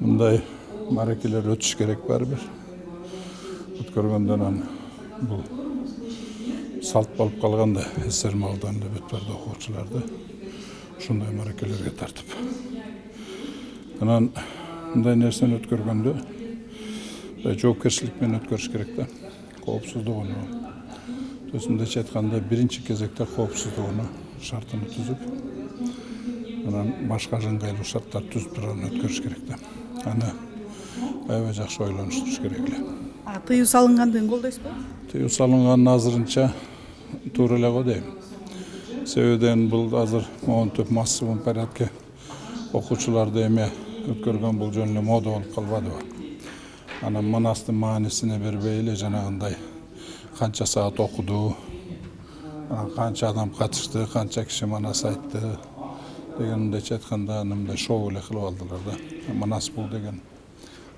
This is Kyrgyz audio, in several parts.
мындай маракелер өтүш керек барбир. Өткөргөндөн анан бул салт болуп калганда СССР малдарында бүт барды окуучуларды ушундай маракелерге тартып. Анан мындай нерсени өткөргөндө жоопкерчилик менен өткөрүш керек да. Коопсуздугуну мындайча айтканда биринчи кезекте коопсуздугуну шартын түзүп, анан башка ыңгайлуу шарттар түзүп турган өткөрүш керек да. Аны аябай жакшы ойлонуш керек эле. Тыюу салынгандыгын колдойсузбу? Тыюу салынган азырынча туура эле го дейм. Себебиден бул азыр монтип массовый порядке окуучуларды эме өткөргөн бул жөн эле мода болуп калбадыбы? Анан Манастын маанисине бербей эле жанагындай канча саат окуду, канча адам катышты, канча киши Манас айтты деген мындайча айтканда мындай шоу эле кылып алдылар да. Манас бул деген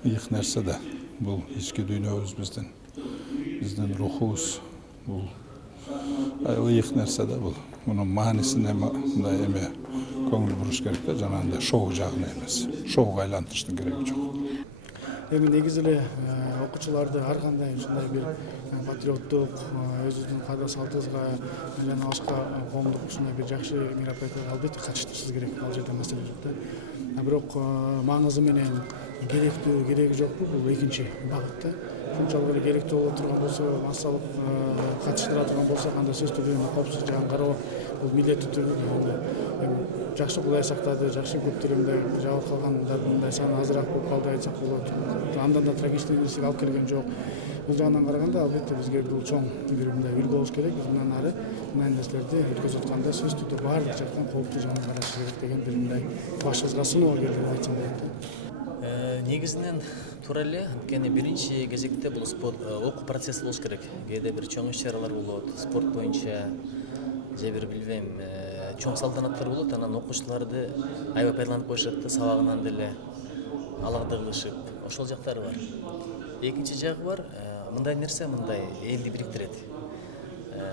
ыйык нерсе да. Бул ички дүйнөбүз биздин рухубуз. Бул ыйык нерсе да бул. Мунун маанисине мындай эме көңүл буруш керек да, жанагындай шоу жагына эмес. Шоуга айлантырыштын кереги жок. Эми негизи эле окуучуларды ар кандай ушундай бир патриоттук, өзүбүздүн каада салтыбызга жана башка коомдук ушундай бир жакшы мероприятияларга албетте катыштырышыбыз керек. Ал жерде маселе жок да. Бирок маңызы менен керектүү, кереги жокпу бул экинчи багыт да. Ушунчалык эле керектүү боло турган болсо, массалык катыштыра турган болсок, анда сөзсүз түрдө коопсуздук жагын кароо бул милдеттүү түрдө жакшы кудай сактады, жакшы көптөр мындай жабылып калгандардын мындай саны азыраак болуп калды айтсак болот. Андан да трагичный нерсеге алып келген жок. Бул жагынан караганда албетте бизге бул чоң бир мындай үлгү болуш керек. Биз мындан ары мындай нерселерди өткөзүп атканда сөзсүз түрдө баардык жактан кооптуу жагын караш керек деген бир мындай башыбызга сыноо келди деп айтсам болот. Негизинен туура эле, анткени биринчи кезекте бул спорт окуу процесси болуш керек. Кээде бир чоң иш-чаралар болот, спорт боюнча же бир билбейм, чоң салтанаттар болот, анан окуучуларды аябай пайдаланып коюшат да, сабагынан деле аларды кылышып, ошол жактары бар. Экинчи жагы бар, мындай нерсе мындай элди бириктирет.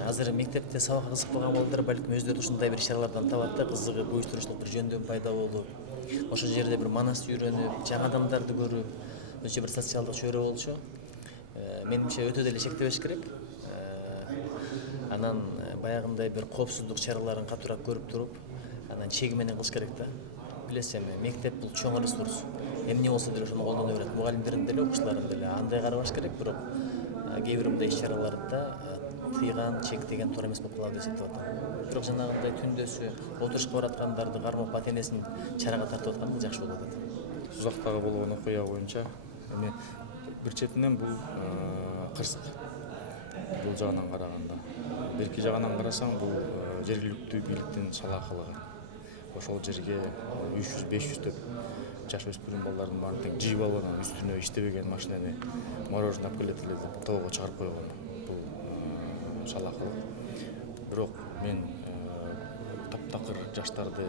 Азыр мектепте сабакка кызык калган балдар балким өздөрү ушундай бир иш-чаралардан табат да, кызыгып, уюштурушчулук бир жөндөм пайда болуп, ошол жерде бир Манас үйрөнүп, жаңы адамдарды көрүп, өзүнчө бир социалдык чөйрө болчу. Менимче өтө деле шектебеш керек. Анан баягындай бир коопсуздук чараларын катуураак көрүп туруп, анан чеги менен кылыш керек да. Билесиз эми, мектеп бул чоң ресурс. Эмне болсо деле ошону колдоно берет. Мугалимдердин деле, окуучулардын деле андай карабаш керек, бирок кээ бир мындай иш-чараларда тыйган, чектеген туура эмес болуп калат деп эсептеп атам. Бирок жанагындай түндөсү отурушка бараткандарды кармап ата энесин чарага тартып атканы жакшы болуп атат. Сузактагы болгон окуя боюнча эми бир четинен бул кырсык. Бул жагынан караганда, бирки жагынан карасаң бул жергиликтүү бийликтин салаакылыгы. Ошол жерге 300-500 деп жаш өспүрүм балдардын баарын тең жыйып алып анан үстүнө иштебеген машинени мороженое алып келет эле деп тоого чыгарып койгон. Бул салаакылык. Бирок мен таптакыр жаштарды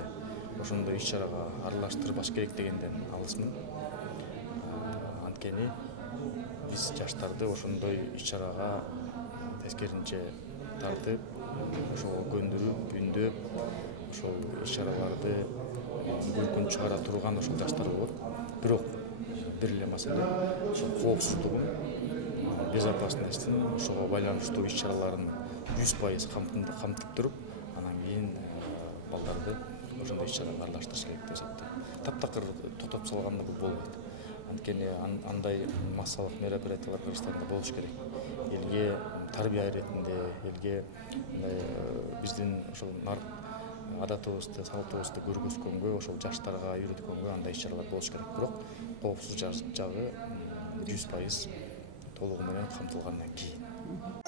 ошондой иш-чарага аралаштырбаш керек дегенден алысмын. Анткени биз жаштарды ошондой иш-чарага тескеринче тартып, ошого көндүрүп, үндөп, ошол иш-чараларды көркүн чыгара турган ошол жаштар болот. Бирок бир эле маселе ошол коопсуздугун, безопасностьтун, ошого байланыштуу иш-чараларын 100% камтып туруп, анан кийин балдарды ошондой иш-чарага аралаштырыш керек деп эсептейм. Таптакыр токтоп салганда бул болбойт. Анткени андай массалык мероприятиялар Кыргызстанда болуш керек. Элге тарбия иретинде, элге биздин ошол адатыбызды, салтыбызды көргөзгөнгө, ошол жаштарга үйрөткөнгө андай иш-чаралар болуш керек. Бирок коопсуз жагы 100% толугу менен камтылгандан кийин.